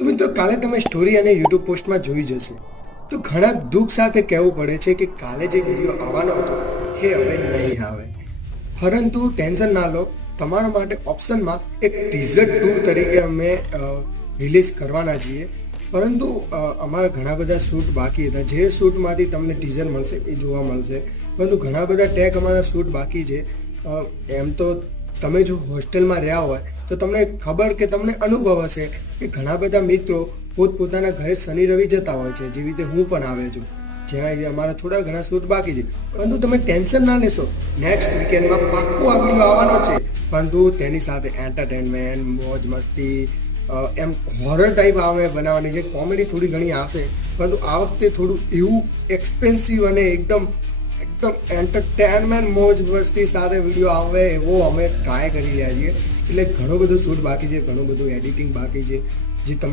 તો મિત્રો કાલે તમે સ્ટોરી અને યુટ્યુબ પોસ્ટમાં જોઈ જશે તો ઘણા દુઃખ સાથે કહેવું પડે છે કે કાલે જે વિડીયો આવવાનો હતો એ હવે નહીં આવે. પરંતુ ટેન્શન ના લો, તમારા માટે ઓપ્શનમાં એક ટીઝર 2 તરીકે અમે રિલીઝ કરવાના છીએ. પરંતુ અમારા ઘણા બધા શૂટ બાકી હતા. જે શૂટમાંથી તમને ટીઝર મળશે એ જોવા મળશે, પરંતુ ઘણા બધા ટેગ અમારા શૂટ બાકી છે. એમ તો તમે જો હોસ્ટેલમાં રહ્યા હોય તો તમને ખબર કે તમને અનુભવ હશે કે ઘણા બધા મિત્રો પોતપોતાના ઘરે શનિ રવિ જતા હોય છે, જેવી રીતે હું પણ આવ્યો છું, જેના લીધે અમારા થોડા ઘણા શૂટ બાકી છે. પરંતુ તમે ટેન્શન ના લેશો, નેક્સ્ટ વીકેન્ડમાં પાક્કો આ વિડીયો આવવાનો છે. પરંતુ તેની સાથે એન્ટરટેનમેન્ટ, મોજ મસ્તી, એમ હોરર ટાઈપ આવે બનાવવાની છે. કોમેડી થોડી ઘણી આવશે, પરંતુ આ વખતે થોડું એવું એક્સપેન્સિવ અને એકદમ એન્ટરટેનમેન્ટ મોજ મસ્તી સાથે વિડીયો આવે એવો અમે ટ્રાય કરી રહ્યા છીએ. એટલે ઘણું બધું શૂટ બાકી છે, ઘણું બધું એડિટિંગ બાકી છે, જે તમે